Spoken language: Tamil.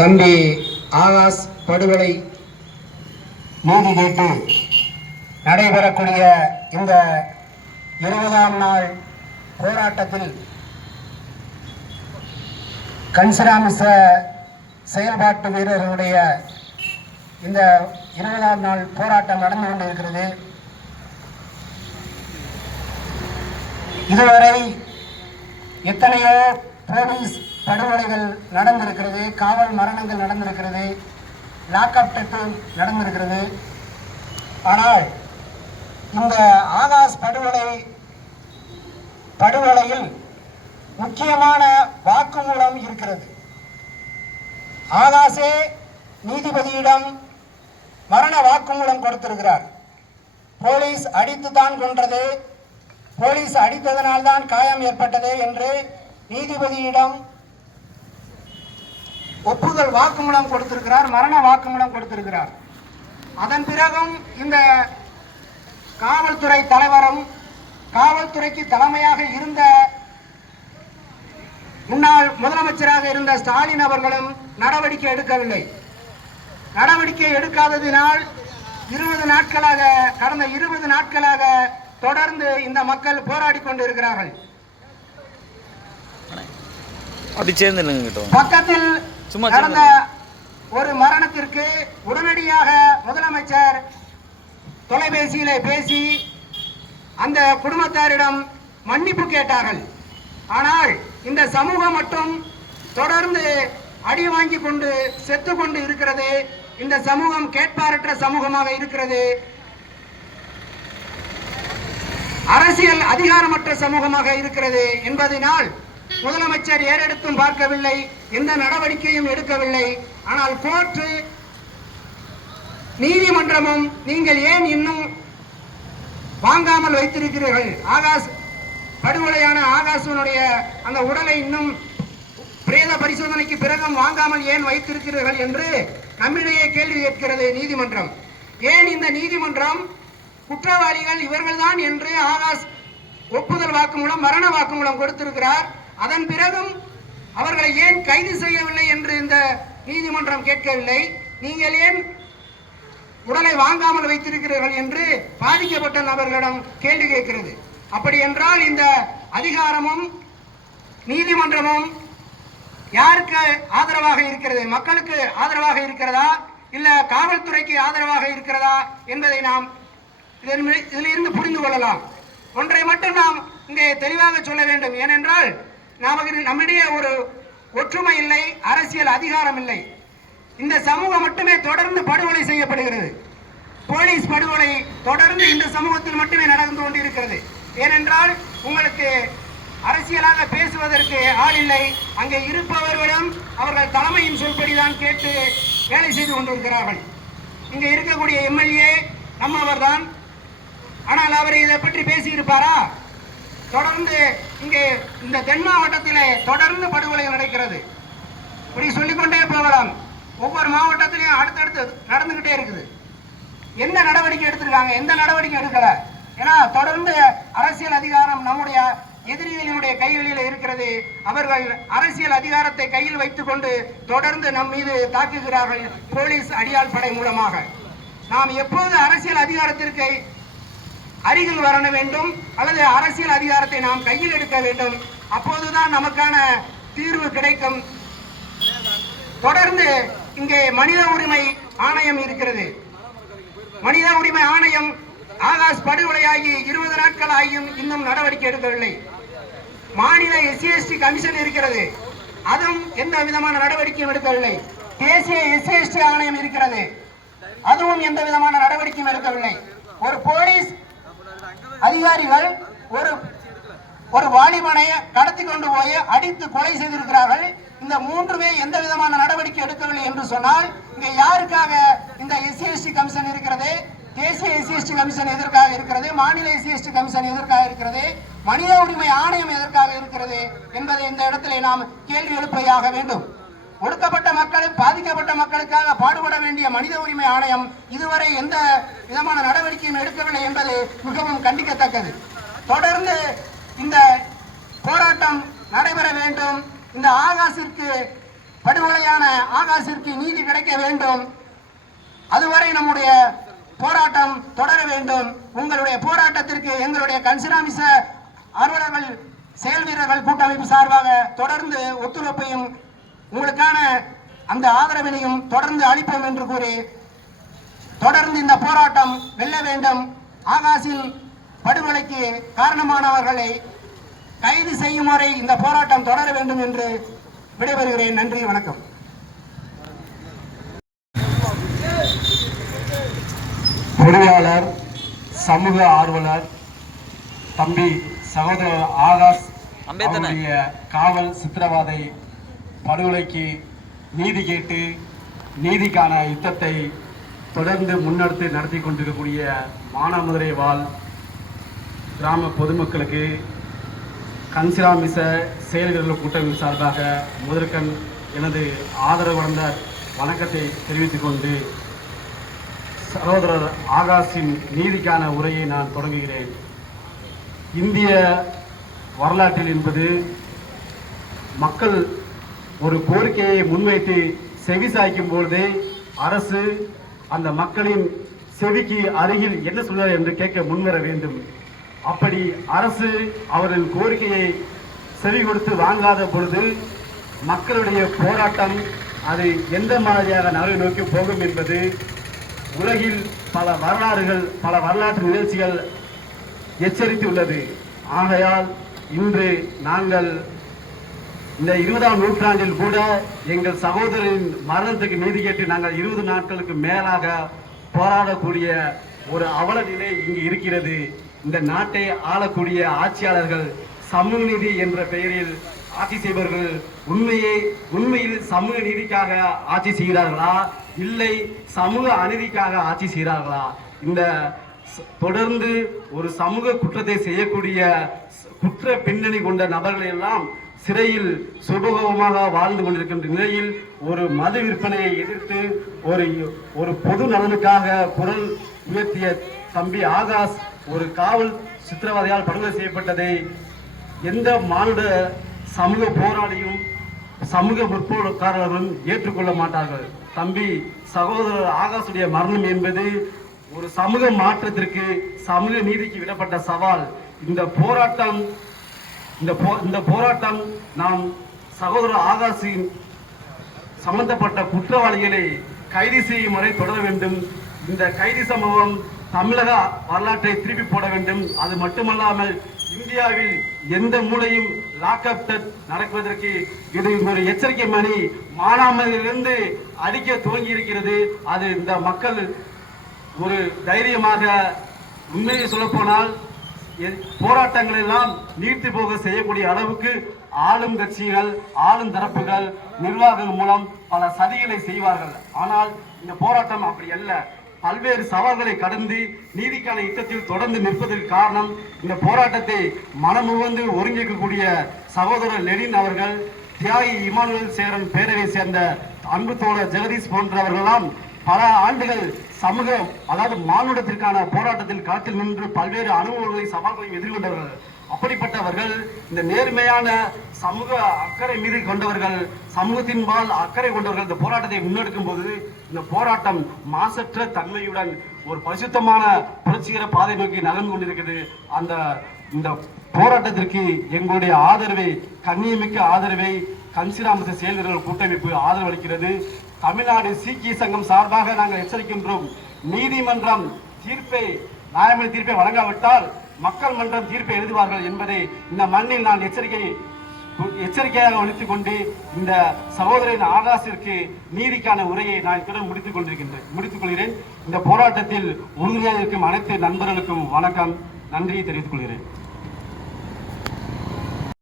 தம்பி ஆகாஷ் படுகொலை நீதி கேட்டு நடைபெறக்கூடிய இந்த 20ஆம் நாள் போராட்டத்தில் கன்சராமிச செயல்பாட்டு வீரர்களுடைய இந்த 20ஆம் நாள் போராட்டம் நடந்து கொண்டிருக்கிறது. இதுவரை எத்தனையோ போலீஸ் படுகொலைகள் நடந்திருக்கிறது, காவல் மரணங்கள் நடந்திருக்கிறது, லாக்அப் டெத்து நடந்திருக்கிறது. ஆனால் இந்த ஆகாஷ் படுகொலையில் முக்கியமான வாக்குமூலம் இருக்கிறது. ஆகாஷே நீதிபதியிடம் மரண வாக்குமூலம் கொடுத்திருக்கிறார். போலீஸ் அடித்துதான் கொன்றது, போலீஸ் அடித்ததனால்தான் காயம் ஏற்பட்டது என்று நீதிபதியிடம் ஒப்புதல் வாக்குமூலம் கொடுத்திருக்கிறார், மரண வாக்குமூலம் கொடுத்திருக்கிறார். அதன் பிறகும் இந்த காவல்துறை தலைவரும் காவல்துறைக்கு தலைமையாக இருந்த முன்னாள் முதலமைச்சராக இருந்த ஸ்டாலின் அவர்களும் நடவடிக்கை எடுக்கவில்லை. நடவடிக்கை எடுக்காததினால் கடந்த 20 நாட்களாக தொடர்ந்து இந்த மக்கள் போராடி கொண்டிருக்கிறார்கள். பக்கத்தில் நடந்த ஒரு மரணத்திற்கு உடனடியாக முதலமைச்சர் தொலைபேசியிலே பேசி அந்த குடும்பத்தாரிடம் மன்னிப்பு கேட்டார்கள். ஆனால் இந்த சமூகம் மட்டும் தொடர்ந்து அடி வாங்கி கொண்டு செத்து கொண்டு இருக்கிறது. இந்த சமூகம் கேட்பாரற்ற சமூகமாக இருக்கிறது, அரசியல் அதிகாரமற்ற சமூகமாக இருக்கிறது என்பதனால் முதலமைச்சர் ஏறெடுத்தும் பார்க்கவில்லை, எந்த நடவடிக்கையும் எடுக்கவில்லை. ஆனால் கோர்ட்டு நீதிமன்றமும் நீங்கள் ஏன் இன்னும் வாங்காமல் வைத்திருக்கிறீர்கள், ஆகாஷ் படுகொலையான ஆகாஷனுடைய அந்த உடலை இன்னும் பிரேத பரிசோதனைக்கு பிறகும் வாங்காமல் ஏன் வைத்திருக்கிறீர்கள் என்று நம்மிடையே கேள்வி கேட்கிறது நீதிமன்றம். ஏன் இந்த நீதிமன்றம் குற்றவாளிகள் இவர்கள்தான் என்று ஆகாஷ் ஒப்புதல் வாக்குமூலம் மரண வாக்குமூலம் கொடுத்திருக்கிறார், அதன் பிறகும் அவர்களை ஏன் கைது செய்யவில்லை என்று இந்த நீதிமன்றம் கேட்கவில்லை. நீங்கள் ஏன் உடலை வாங்காமல் வைத்திருக்கிறீர்கள் என்று பாதிக்கப்பட்ட நபர்களிடம் கேள்வி கேட்கிறது. அப்படி என்றால் இந்த அதிகாரமும் நீதிமன்றமும் யாருக்கு ஆதரவாக இருக்கிறது, மக்களுக்கு ஆதரவாக இருக்கிறதா இல்ல காவல்துறைக்கு ஆதரவாக இருக்கிறதா என்பதை நாம் இதிலிருந்து புரிந்து கொள்ளலாம். ஒன்றை மட்டும் நாம் இங்கே தெளிவாக சொல்ல வேண்டும். ஏனென்றால் நம்மிடையே ஒரு ஒற்றுமை இல்லை, அரசியல் அதிகாரம் இல்லை. இந்த சமூகம் மட்டுமே தொடர்ந்து படுகொலை செய்யப்படுகிறது. போலீஸ் படுகொலை தொடர்ந்து இந்த சமூகத்தில் மட்டுமே நடந்து கொண்டிருக்கிறது. ஏனென்றால் உங்களுக்கு அரசியலாக பேசுவதற்கு ஆள் இல்லை. அங்கே இருப்பவர்களும் அவர்கள் தலைமையின் சொல்படிதான் கேட்டு வேலை செய்து கொண்டிருக்கிறார்கள். இங்கே இருக்கக்கூடிய எம்எல்ஏ நம்மவர் தான். ஆனால் அவர் இதை பற்றி பேசி இருப்பாரா? தொடர்ந்து இங்கே இந்த தென் மாவட்டத்திலே தொடர்ந்து படுகொலை நடக்கிறது. இப்படி சொல்லிக்கொண்டே போகலாம். ஒவ்வொரு மாவட்டத்திலையும் அடுத்தடுத்து நடந்துகிட்டே இருக்குது. எந்த நடவடிக்கை எடுத்திருக்காங்க? எந்த நடவடிக்கை எடுக்கல. ஏன்னா தொடர்ந்து அரசியல் அதிகாரம் நம்முடைய எதிரிகளினுடைய கைகளில் இருக்கிறது. அவர்கள் அரசியல் அதிகாரத்தை கையில் வைத்துக் கொண்டு தொடர்ந்து நம் மீது தாக்குகிறார்கள் போலீஸ் அடியாள் படை மூலமாக. நாம் எப்போது அரசியல் அதிகாரத்திற்கு அருகில் வர வேண்டும் அல்லது அரசியல் அதிகாரத்தை நாம் கையில் எடுக்க வேண்டும், அப்போதுதான் நமக்கான தீர்வு கிடைக்கும். தொடர்ந்து இங்கே மனித உரிமை ஆணையம் இருக்கிறது. மனித உரிமை ஆணையம் ஆகாஷ் படுகொலையாகி 20 நாட்கள் ஆகியும் இன்னும் நடவடிக்கை எடுக்கவில்லை. மாநில SC/ST கமிஷன் இருக்கிறது, அதுவும் எந்த விதமான நடவடிக்கையும் எடுக்கவில்லை. தேசிய SC/ST ஆணையம் இருக்கிறது, அதுவும் எந்த விதமான நடவடிக்கையும் எடுக்கவில்லை. ஒரு போலீஸ் அதிகாரிகள் ஒரு வாலிபனை கடத்தி கொண்டு போய் அடித்து கொலை செய்திருக்கிறார்கள். இந்த மூன்றுமே எந்த விதமான நடவடிக்கை எடுக்கவில்லை என்று சொன்னால் இங்கே யாருக்காக இந்த SC/ST கமிஷன் இருக்கிறது? தேசிய SC/ST கமிஷன் எதற்காக இருக்கிறது? மாநில SC/ST கமிஷன் எதற்காக இருக்கிறது? மனித உரிமை ஆணையம் எதற்காக இருக்கிறது என்பதை இந்த இடத்திலே நாம் கேள்வி எழுப்பையாக வேண்டும். ஒடுக்கப்பட்ட மக்கள், பாதிக்கப்பட்ட மக்களுக்காக பாடுபட வேண்டிய மனித உரிமை ஆணையம் இதுவரை எந்த விதமான நடவடிக்கையும் எடுக்கவில்லை என்பது மிகவும் கண்டிக்கத்தக்கது. தொடர்ந்து இந்த போராட்டம் நடைபெற வேண்டும். இந்த ஆகாஷிற்கு படுகொலையான ஆகாஷிற்கு நீதி கிடைக்க வேண்டும். அதுவரை நம்முடைய போராட்டம் தொடர வேண்டும். உங்களுடைய போராட்டத்திற்கு எங்களுடைய கன்சிராமிச ஆர்வலர்கள் செயல் வீரர்கள் கூட்டமைப்பு சார்பாக தொடர்ந்து ஒத்துழைப்பையும் உங்களுக்கான அந்த ஆதரவினையும் தொடர்ந்து அளிப்போம் என்று கூறி தொடர்ந்து இந்த போராட்டம் வெல்ல வேண்டும். ஆகாஷின் படுகொலைக்கு காரணமானவர்களை கைது செய்யும் வரை இந்த போராட்டம் தொடர வேண்டும் என்று விடைபெறுகிறேன். நன்றி, வணக்கம். பொறியாளர், சமூக ஆர்வலர் தம்பி சகோதரர் ஆகாஷ் அவருடைய காவல் சித்திரவதை படுகொலைக்கு நீதி கேட்டு நீதிக்கான யுத்தத்தை தொடர்ந்து முன்னெடுத்து நடத்தி கொண்டிருக்கக்கூடிய மானாமதுரை வாழ் கிராம பொதுமக்களுக்கு கன்சிராமிச செயல்கள் கூட்டமைப்பு சார்பாக முதற்கண் எனது ஆதரவு வளர்ந்த வணக்கத்தை தெரிவித்துக் கொண்டு சகோதரர் ஆகாஷின் நீதிக்கான உரையை நான் தொடங்குகிறேன். இந்திய வரலாற்றில் என்பது மக்கள் ஒரு கோரிக்கையை முன்வைத்து செவி சாய்க்கும் பொழுதே அரசு அந்த மக்களின் செவிக்கு அருகில் என்ன சொல்றார் என்று கேட்க முன்வர வேண்டும். அப்படி அரசு அவரின் கோரிக்கையை செவி கொடுத்து வாங்காத பொழுது மக்களுடைய போராட்டம் அது எந்த மாதிரியாக நகரை நோக்கி போகும் என்பது உலகில் பல வரலாற்று நிகழ்ச்சிகள் எச்சரித்துள்ளது. ஆகையால் இன்று நாங்கள் இந்த 20ஆம் நூற்றாண்டில் கூட எங்கள் சகோதரின் மரணத்துக்கு நீதி கேட்டு நாங்கள் 20 நாட்களுக்கு மேலாக போராடக்கூடிய ஒரு அவல நிலை இங்கு இருக்கிறது. இந்த நாட்டை ஆளக்கூடிய ஆட்சியாளர்கள் சமூக நீதி என்ற பெயரில் ஆட்சி செய்பவர்கள் உண்மையில் சமூக நீதிக்காக ஆட்சி செய்கிறார்களா, இல்லை சமூக அநீதிக்காக ஆட்சி செய்கிறார்களா? இந்த தொடர்ந்து ஒரு சமூக குற்றத்தை செய்யக்கூடிய குற்ற பின்னணி கொண்ட நபர்கள் எல்லாம் சிறையில் சுபகமாக வாழ்ந்து கொண்டிருக்கின்ற நிலையில் ஒரு மது விற்பனையை எதிர்த்து ஒரு பொது நலனுக்காக குரல் உயர்த்திய தம்பி ஆகாஷ் ஒரு காவல் சித்திரவதையால் படுகொலை செய்யப்பட்டதை எந்த மானுட சமூக போராளியும் சமூக முற்போக்காரர்களும் ஏற்றுக்கொள்ள மாட்டார்கள். தம்பி சகோதரர் ஆகாஷுடைய மரணம் என்பது ஒரு சமூக மாற்றத்திற்கு சமூக நீதிக்கு விடப்பட்ட சவால். இந்த போராட்டம் நாம் சகோதரர் ஆகாஷின் சம்பந்தப்பட்ட குற்றவாளிகளை கைது செய்யும் வரை தொடர வேண்டும். இந்த கைது சம்பவம் தமிழக வரலாற்றை திருப்பி போட வேண்டும். அது மட்டுமல்லாமல் இந்தியாவில் எந்த மூலையும் லாக்அப் டெத் நடக்குவதற்கு இது ஒரு எச்சரிக்கை மணி மானாமதிலிருந்து அடிக்க துவங்கி இருக்கிறது. அது இந்த மக்கள் ஒரு தைரியமாக உண்மையை சொல்ல போனால் போராட்டங்கள் எல்லாம் நீர்த்து போக செய்யக்கூடிய அளவுக்கு ஆளும் கட்சிகள் ஆளும் தரப்புகள் நிர்வாகம் மூலம் பல சதிகளை செய்வார்கள். ஆனால் இந்த போராட்டம் அப்படி அல்ல. பல்வேறு சவால்களை கடந்து நீதிக்கான யுத்தத்தில் தொடர்ந்து நிற்பதற்கு காரணம் இந்த போராட்டத்தை மனமுவந்து ஒருங்கிக்கக்கூடிய சகோதரர் லெனின் அவர்கள், தியாகி இமானுவேல் சேரன் பேரவை சேர்ந்த அன்பு தோழர் ஜெகதீஷ் போன்றவர்களெல்லாம் பல ஆண்டுகள் சமூக மானுடத்திற்கான போராட்டத்தில் களத்தில் நின்று பல்வேறு அனுபவங்களை சவால்களையும் எதிர்கொண்டவர்கள். அப்படிப்பட்டவர்கள் இந்த நேர்மையான சமூக அக்கறை மீது கொண்டவர்கள், சமூகத்தின்பால் அக்கறை கொண்டவர்கள் இந்த போராட்டத்தை முன்னெடுக்கும் போது இந்த போராட்டம் மாசற்ற தன்மையுடன் ஒரு பரிசுத்தமான புரட்சிகர பாதை நோக்கி நகர்ந்து கொண்டிருக்கிறது. இந்த போராட்டத்திற்கு எங்களுடைய ஆதரவை, கண்ணியமிக்க ஆதரவை கன்சிராமிச செயல்வீரர்கள் கூட்டமைப்பு ஆதரவு அளிக்கிறது. தமிழ்நாடு சீக்கிய சங்கம் சார்பாக நாங்கள் எச்சரிக்கின்றோம். நீதிமன்றம் நியாயமான தீர்ப்பை வழங்காவிட்டால் மக்கள் மன்றம் தீர்ப்பை எழுதுவார்கள் என்பதை இந்த மண்ணில் நான் எச்சரிக்கையாக அளித்துக் கொண்டு இந்த சகோதரன் ஆகாஷிற்கு நீதிக்கான உரையை நான் இத்துடன் முடித்துக் கொள்கிறேன். இந்த போராட்டத்தில் உறுதியாக இருக்கும் அனைத்து நண்பர்களுக்கும் வணக்கம், நன்றியை தெரிவித்துக் கொள்கிறேன்.